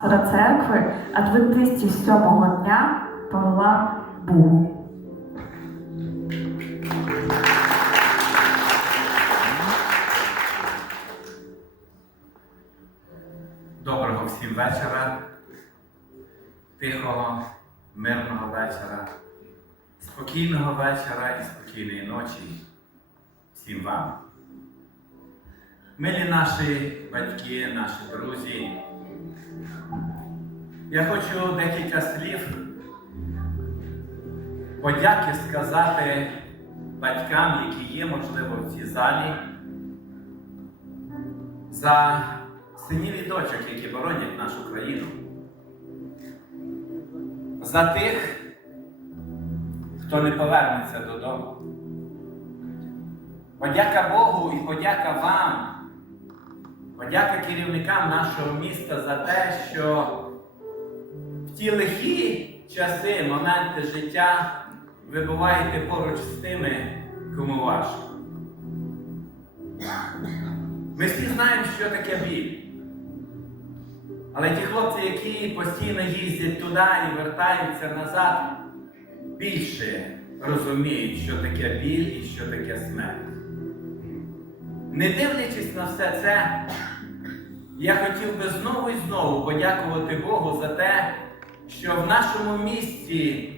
Пастора церкви адвентистів сьомого дня Павла Бугу. Доброго всім вечора, тихого, мирного вечора, спокійного вечора і спокійної ночі всім вам. Милі наші батьки, наші друзі. Я хочу декілька слів подяки сказати батькам, які є, можливо, в цій залі, за синів і дочок, які боронять нашу країну. За тих, хто не повернеться додому. Подяка Богу і подяка вам, подяка керівникам нашого міста за те, що в ті лихі часи, моменти життя ви буваєте поруч з тими, кому важко. Ми всі знаємо, що таке біль. Але ті хлопці, які постійно їздять туди і вертаються назад, більше розуміють, що таке біль і що таке смерть. Не дивлячись на все це, я хотів би знову і знову подякувати Богу за те, що в нашому місті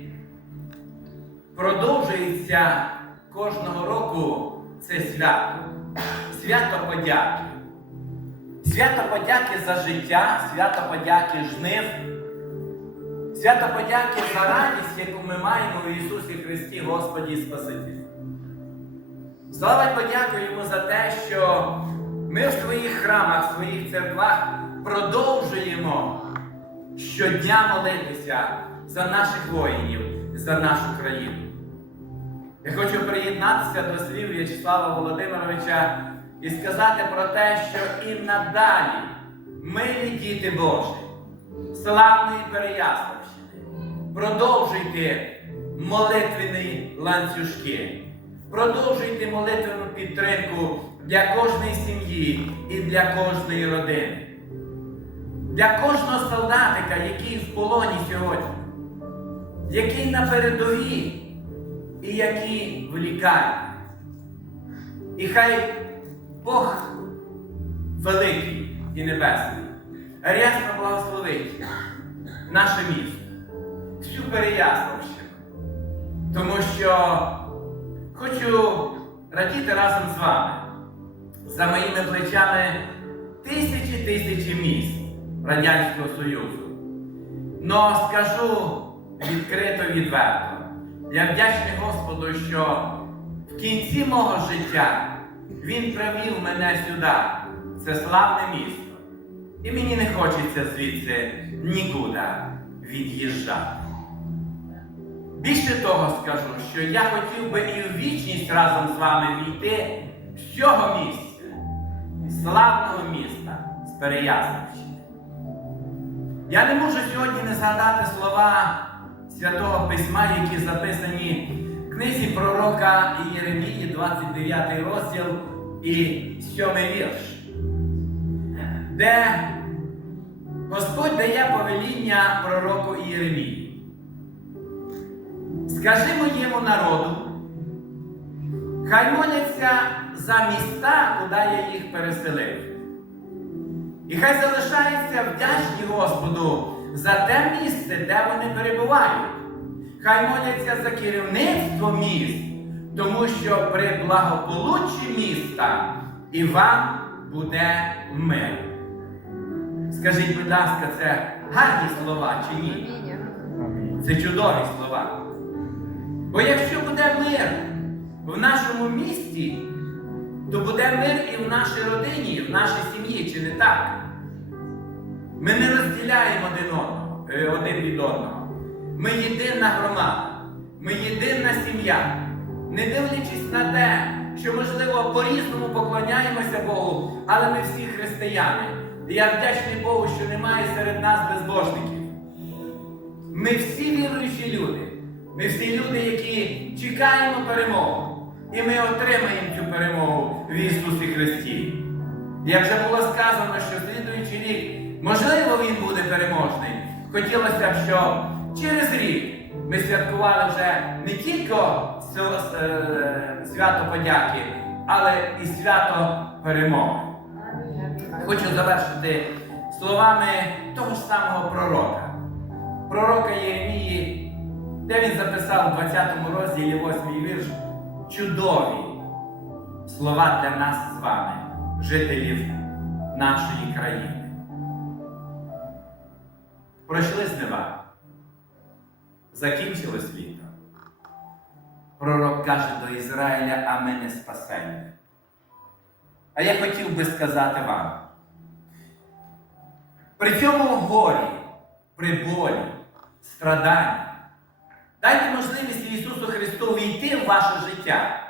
продовжується кожного року це свято. Свято подяки. Свято подяки за життя, свято подяки жнив, свято подяки за радість, яку ми маємо в Ісусі Христі, Господі і Спасителі. Слава й подяку Йому за те, що ми в своїх храмах, в своїх церквах продовжуємо щодня молитися за наших воїнів, за нашу країну. Я хочу приєднатися до слів В'ячеслава Володимировича і сказати про те, що і надалі милі діти Божі, славної Переяславщини, продовжуйте молитвені ланцюжки, продовжуйте молитвену підтримку для кожної сім'ї і для кожної родини, для кожного солдатика, який в полоні сьогодні, який на передовій і які в лікарні. І хай Бог великий і небесний, рясно благословить наше місто, всю Переяславщину. Тому що хочу радіти разом з вами за моїми плечами тисячі тисячі міст Радянського Союзу. Но скажу відкрито відверто. Я вдячний Господу, що в кінці мого життя Він привів мене сюди, це славне місто. І мені не хочеться звідси нікуди від'їжджати. Більше того скажу, що я хотів би і в вічність разом з вами війти з цього місця, славного міста, з Переяславщини. Я не можу сьогодні не згадати слова Святого Письма, які записані в книзі пророка Єремії, 29 розділ і 7 вірш, де Господь дає повеління пророку Єремії. Скажи моєму народу, хай моляться за міста, куди я їх переселив. І хай залишаються вдячні Господу за те місце, де вони перебувають. Хай моляться за керівництво міст, тому що при благополуччі міста і вам буде мир. Скажіть, будь ласка, це гарні слова чи ні? Це чудові слова. Бо якщо буде мир нашому місті, то буде мир і в нашій родині, і в нашій сім'ї, чи не так? Ми не розділяємо один е, один від одного. Ми єдина громада, ми єдина сім'я. Не дивлячись на те, що, можливо, по-різному поклоняємося Богу, але ми всі християни. Я вдячний Богу, що немає серед нас безбожників. Ми всі віруючі люди. Ми всі люди, які чекаємо перемогу. І ми отримаємо цю перемогу в Ісусі Христі. Як вже було сказано, що слідуючий рік, можливо, Він буде переможний. хотілося б, щоб через рік ми святкували вже не тільки е, свято подяки, але і свято перемоги. Хочу завершити словами того ж самого пророка, пророка Єремії, де він записав у 20 розділі 8 вірш чудові слова для нас з вами, жителів нашої країни. Пройшли жнива, закінчилось літо. Пророк каже до Ізраїля, а ми не спасення. А я хотів би сказати вам, при цьому горі, при болі, страданні, дайте можливість Ісусу Христу війти в ваше життя.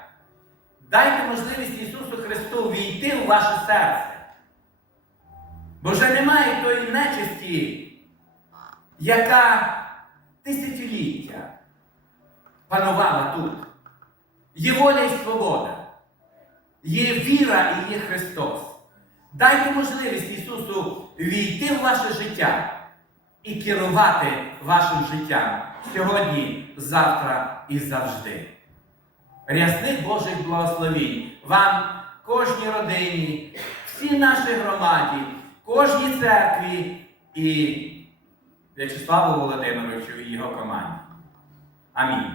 Дайте можливість Ісусу Христу війти в ваше серце. Бо вже немає тої нечисті, яка тисячоліття панувала тут. Є воля і свобода, є віра і є Христос. Дайте можливість Ісусу війти в ваше життя і керувати вашим життям сьогодні, завтра і завжди. Рясних Божих благословінь вам, кожній родині, всій нашій громаді, кожній церкві і В'ячеславу Володимировичу і його команді. Амінь.